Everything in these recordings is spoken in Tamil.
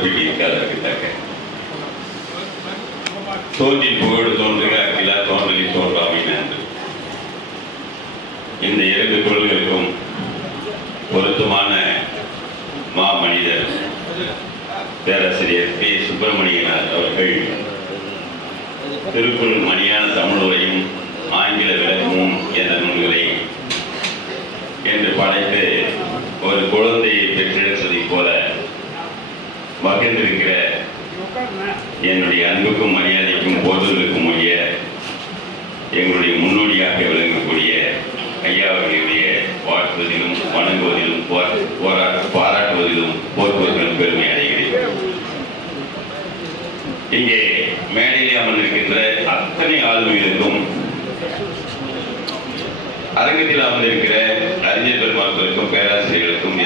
குறிப்பிட்டிருக்காதற்கு தக்க தோன்றின் புகழ் தோன்றுக அகிலா தோன்றலி தோன்றாமை இந்த இரண்டு குரல்களுக்கும் பொருத்தமான மா மனிதர் பேராசிரியர் பி சுப்பிரமணியனார் அவர்கள் திருக்குறள் மணியான தமிழ் உரையும் ஆங்கில விளக்கமும் என்ற நூல்களை என்று படைத்து ஒரு குழந்தையை பெற்றெடுப்பதைப் போல மகிழ்ந்திருக்கிற என்னுடைய அன்புக்கும் மரியாதைக்கும் போதலுக்கும் உரிய எங்களுடைய முன்னோடியாக விளங்கக்கூடிய ஐயா அவர்களுடைய வாழ்த்துவதிலும் வணங்குவதிலும் போர் பாராட்டுவதிலும் போற்றுவதிலும் பெருமை அடைகிறேன். இங்கே மேடையிலே அமர்ந்திருக்கின்ற அத்தனை ஆளுமைகளுக்கும் அரங்கத்தில் அமர்ந்திருக்கிற அறிஞர் பெருமாக்களுக்கும் பேராசிரியர்களுக்கும்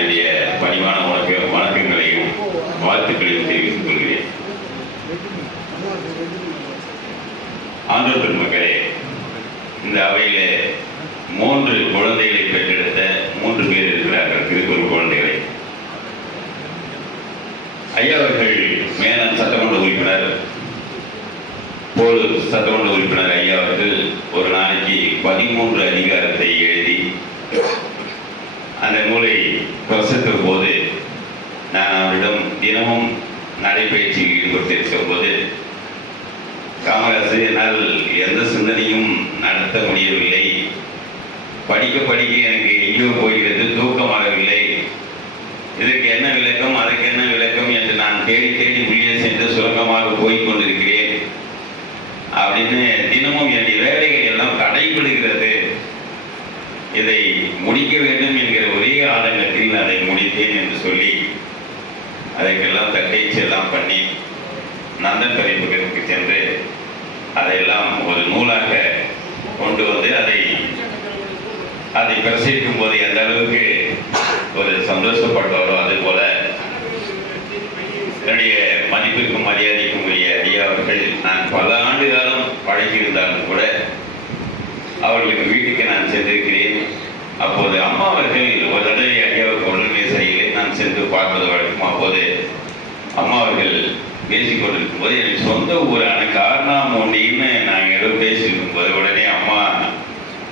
ஆண்டோர் பெருமக்களே இந்த அவையிலே மூன்று குழந்தைகளை பெற்றெடுத்த மூன்று பேர் இருக்கிறார்கள் திருக்குறள் குழந்தைகளை. ஐயா அவர்கள் மேலும் சட்டமன்ற உறுப்பினர். போல் சட்டமன்ற உறுப்பினர் ஐயா அவர்கள் ஒரு நாளைக்கு பதிமூன்று அதிகாரத்தை எழுதி அந்த நூலை பிரசித்த போது நான் அவரிடம் தினமும் நடைபயிற்சியில் ஈடுபட்டிருக்கிற போது காமராசரினால் என்னால் எந்த சிந்தனையும் நடத்த முடியவில்லை. படிக்க படிக்க எனக்கு எங்கேயோ போகிறது தூக்கமாகவில்லை. இதற்கு என்ன விளக்கம் அதற்கு என்ன விளக்கம் என்று நான் தேடி தேடி உள்ளே சென்று சுரங்கமாக போய் கொண்டிருக்கிறேன். அப்படின்னு தினமும் என்னுடைய வேலைகள் எல்லாம் தடைபடுகிறது. இதை முடிக்க வேண்டும் என்கிற ஒரே ஆதங்கத்தில் அதை முடித்தேன் என்று சொல்லி அதற்கெல்லாம் தட்டைச்சு எல்லாம் பண்ணி நந்தன் பதிப்பகத்துக்கு சென்று அதையெல்லாம் ஒரு நூலாக கொண்டு வந்து அதை அதை பிரசரிக்கும் போது எந்த அளவுக்கு ஒரு சந்தோஷப்பட்டாரோ அது போல என்னுடைய மதிப்பிற்கும் மரியாதைக்கும் உரிய ஐயா அவர்கள் நான் பல ஆண்டு காலம் பழகியிருந்தாலும் கூட அவர்களுக்கு வீட்டுக்கு நான் சென்றிருக்கிறேன். அப்போது அம்மா அவர்கள் ஒரு தடவை ஐயாவுக்கு உடல்நிலை சரியில்லை. நான் சென்று பார்ப்பது வழக்கம். அப்போது அம்மா அவர்கள் பேசிக் கொண்டிருக்கும் போது எனக்கு சொந்த ஊரான காரணாமூண்டின்னு நாங்கள் ஏதோ பேசியிருக்கும் போது உடனே அம்மா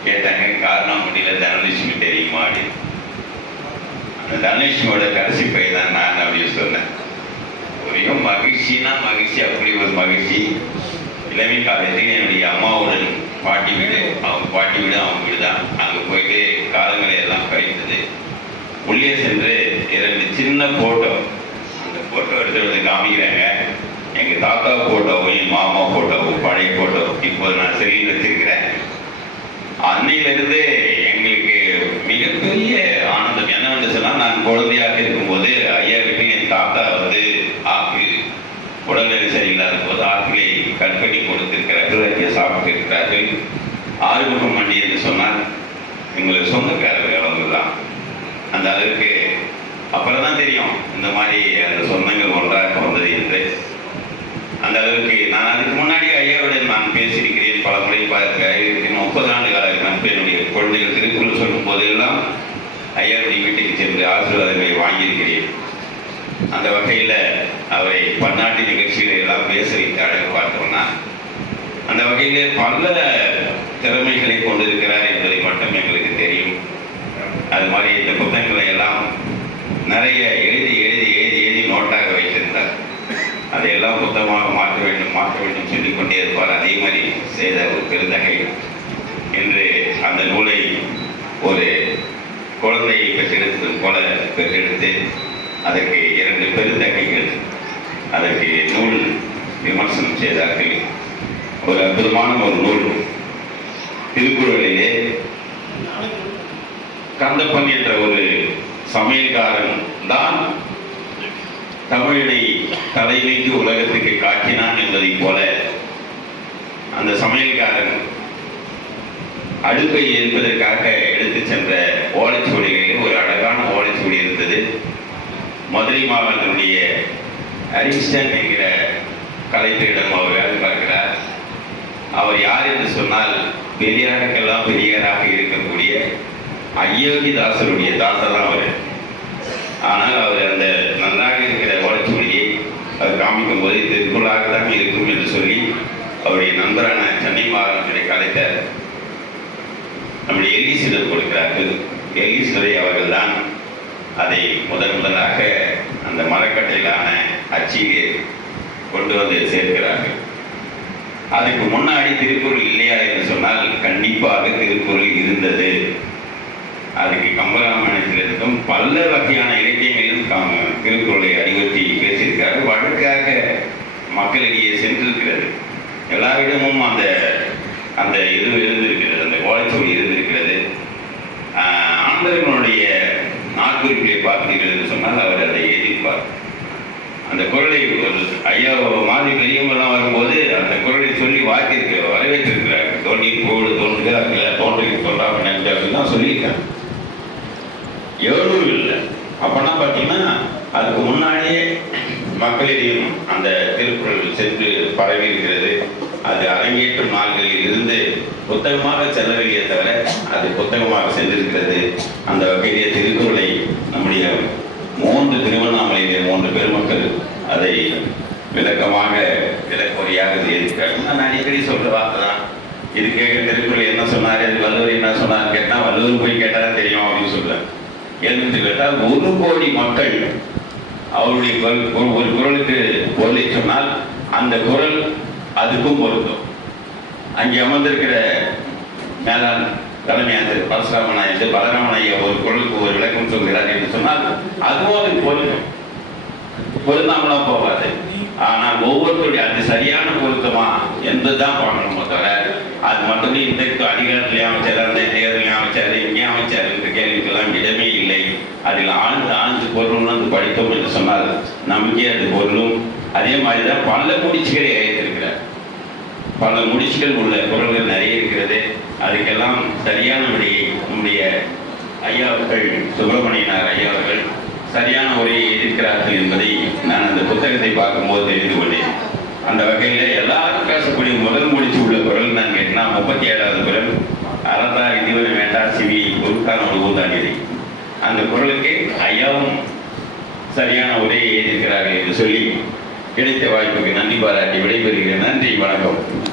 கேட்டாங்க காரணாமூண்டியில் தனலட்சுமி தெரியுமா? அப்படின்னு. அந்த தனலட்சுமியோட கடைசி பையன் தான் நான் அப்படின்னு சொன்னேன். ஒரே மகிழ்ச்சினா மகிழ்ச்சி அப்படி ஒரு மகிழ்ச்சி. இளமை காலத்தில் என்னுடைய அம்மாவுடன் பாட்டி வீடு அவங்க பாட்டி வீடு அவங்க வீடு தான். அங்கே போயிட்டு காலங்களை எல்லாம் கழித்தது. உள்ளே சென்று இரண்டு சின்ன போட்டோ அந்த போட்டோ எடுத்து வந்து காமிக்கிறாங்க. எங்கள் தாத்தா போட்டோவும் என் மாமா போட்டோவும் பழைய போட்டோ இப்போது நான் செல்லில் வச்சிருக்கிறேன். அன்னையிலிருந்து எங்களுக்கு மிகப்பெரிய ஆனந்தம். என்னவென்று சொன்னால் நான் குழந்தையாக இருக்கும்போது ஐயா வீட்டில் என் தாத்தா வந்து ஆப்பிள் உடல்நிலை சரியில்லாத போது ஆப்பிளை கட் பண்ணி கொடுத்திருக்கிறார்கள் அதை சாப்பிட்டு இருக்கிறார்கள் ஆறுமுகம் மண்டி என்று சொன்னால் எங்களுக்கு சொந்தக்காரர்கள் அவங்க தான் அந்த அளவுக்கு அப்புறம் தான் தெரியும் இந்த மாதிரி அந்த சொந்தங்கள் ஒன்றாக வந்தது என்று. அந்த அளவுக்கு. நான் அதுக்கு முன்னாடி ஐயாவுடன் நான் பேசியிருக்கிறேன் பல முறை பார்க்கிறேன் முப்பது ஆண்டு கால நட்பு என்னுடைய குழந்தைகள் திருக்குறள் சொல்லும் போதெல்லாம் ஐயாவுடைய வீட்டுக்கு சென்று ஆசீர்வாதங்களை வாங்கியிருக்கிறேன். அந்த வகையில் அவரை பன்னாட்டு நிகழ்ச்சிகளை எல்லாம் பேச வைத்து அழகு பார்த்தோம்னா அந்த வகையிலே பல திறமைகளை கொண்டிருக்கிறார் என்பதை மட்டும் எங்களுக்கு தெரியும். அது மாதிரி இந்த புத்தகங்களை எல்லாம் நிறைய எழுதி எழுதி எழுதி எழுதி நோட்டாக வைத்திருந்தார். அதையெல்லாம் புத்தகமாக மாற்ற வேண்டும் சொல்லிக் கொண்டே இருப்பார். அதே மாதிரி செய்த ஒரு பெருந்தகை என்று அந்த நூலை ஒரு குழந்தையை பெற்றெடுத்தது போல பெற்றெடுத்து அதற்கு இரண்டு பெருந்தகைகள் அதற்கு நூல் விமர்சனம் செய்தார்கள். ஒரு அற்புதமான ஒரு நூல். திருக்குறளிலே கந்தப்பன் என்ற ஒரு சமையல்காரன் தான் தமிழனை வைத்து உலகத்துக்கு அந்த சமையல்காரன் அடுப்பை எரிப்பதற்காக எடுத்துச் சென்ற ஓலைச்சுவடிகளில் ஒரு அழகான ஓலைச்சுவடி இருந்தது. மதுரை மாவட்டத்தினுடைய அரிஸ்டன் என்கிற கலைஞரிடம் அவர் வேலை பார்க்கிறார். அவர் யார் என்று சொன்னால் பெரியாருக்கெல்லாம் பெரியராக இருக்கக்கூடிய அயோக்கிதாசருடைய தாத்தா தான் அவர். ஆனால் அவர் அந்த நன்றாக இருக்கிற ஓலைச்சுவடியை அவர் காமிக்கும் போது திருக்குறளாக தான் இருக்கும் என்று சொல்லி அவருடைய நண்பரான சென்னை மாகாணத்தினை கலைத்த நம்முடைய எலிசிடம் கொடுக்கிறார்கள். எலிசுரை அவர்கள் தான் அதை முதன் முதலாக அந்த மரக்கட்டையிலான அச்சிலே கொண்டு வந்து சேர்க்கிறார்கள். அதுக்கு முன்னாடி திருக்குறள் இல்லையா என்று சொன்னால் கண்டிப்பாக திருக்குறள் இருந்தது. அதுக்கு கம்பராமாயணத்திலிருந்தும் பல வகையான இலக்கியங்களிலும் காம- திருக்குறளை அறிவுறுத்தி பேசியிருக்கிறார்கள். வழக்காக மக்களிடையே சென்றிருக்கிறது. எல்லாரிடமும் அந்த அந்த இது இருந்திருக்கிறது அந்த ஓலைச்சுவடி இருந்திருக்கிறது. ஆஹ் ஆண்டவர்களுடைய நாட்குறிப்பிலே பார்த்தீர்கள் என்று சொன்னால் அவர் அதை எதிர்ப்பார் அந்த குரலை ஐயா மாதிரி பெரியவங்கெல்லாம் வரும்போது அந்த குரலை சொல்லி வாக்கிற்கு வரவேற்றிருக்கிறார். தோண்டி போடு தோன்றுக அதில் தோன்றி சொல்றாங்க அப்படின்னு தான் சொல்லியிருக்காங்க. எவ்வளவு இல்லை. அப்போனா பார்த்தீங்கன்னா அதுக்கு முன்னாடியே மக்களிடையும் அந்த திருக்குறள் சென்று பரவி இருக்கிறது. அது அரங்கேற்றும் நாள்களில் இருந்து புத்தகமாக செல்லவில்லையே தவிர அது புத்தகமாக சென்றிருக்கிறது. அந்த வகையிலே திருக்குறளை நம்முடைய மூன்று திருவண்ணாமலையிலே மூன்று பெருமக்கள் அதை விளக்கமாக விளக்குறையாக செய்திருக்காங்க நான் அடிக்கடி சொல்ற வார்த்தை தான் இது கேட்க திருக்குறள் என்ன சொன்னார் அது வள்ளுவர் என்ன சொன்னார் கேட்டால் வள்ளுவர் போய் கேட்டால் தெரியும் அப்படின்னு சொல்லுவேன் என்று கேட்டால் ஒரு கோடி மக்கள் அவருடைய குரல் ஒரு- ஒரு குரலுக்கு பொருளை சொன்னால் அந்த குரல் அதுக்கும் பொருந்தும் அங்கே அமர்ந்திருக்கிற மேலாண் தலைமை ஆசிரியர் பரசுராமன் ஐயர் பலராமன் ஐயா ஒரு குரலுக்கு ஒரு விளக்கம் சொல்கிறார் என்று சொன்னால் அதுவும் அதுக்கு பொருந்தும். பொருந்தாமலாம் போகாது. ஆனால் ஒவ்வொருத்தருடைய அது சரியான பொருத்தமா என்பதுதான் பார்க்கணுமோ தவிர அது மட்டுமே இந்த அதிகாரத்திலே அமைச்சர் அந்த தேர்தலையும் அமைச்சர் இங்கே அமைச்சர் என்ற கேள்விக்கெல்லாம் இடமே இல்லை. அதில் ஆழ்ந்து ஆழ்ந்து பொருள் உணர்ந்து படித்தோம் என்று சொன்னால் நமக்கே அது பொருளும் அதே மாதிரி தான் பல முடிச்சுகளை எழுதியிருக்கிறார் பல முடிச்சுகள் உள்ள குரல்கள் நிறைய இருக்கிறது. அதுக்கெல்லாம் சரியான விடையை நம்முடைய ஐயா அவர்கள் சுப்பிரமணியனார் ஐயா அவர்கள் சரியான உரையை எதிர்க்கிறார்கள் என்பதை நான் அந்த புத்தகத்தை பார்க்கும்போது தெரிந்து கொண்டேன். அந்த வகையில் எல்லாரும் பேசக்கூடிய முதல் முடிச்சு உள்ள குரல் நான் கேட்டினா முப்பத்தி ஏழாவது குரல் அறந்தா இதுவரை வேண்டா சிவி பொருட்கான ஒரு அந்த குரலுக்கு ஐயாவும் சரியான உரையை எதிர்க்கிறார்கள் என்று சொல்லி கிடைத்த வாய்ப்புக்கு நன்றி பாராட்டி விடைபெறுகிறேன். நன்றி வணக்கம்.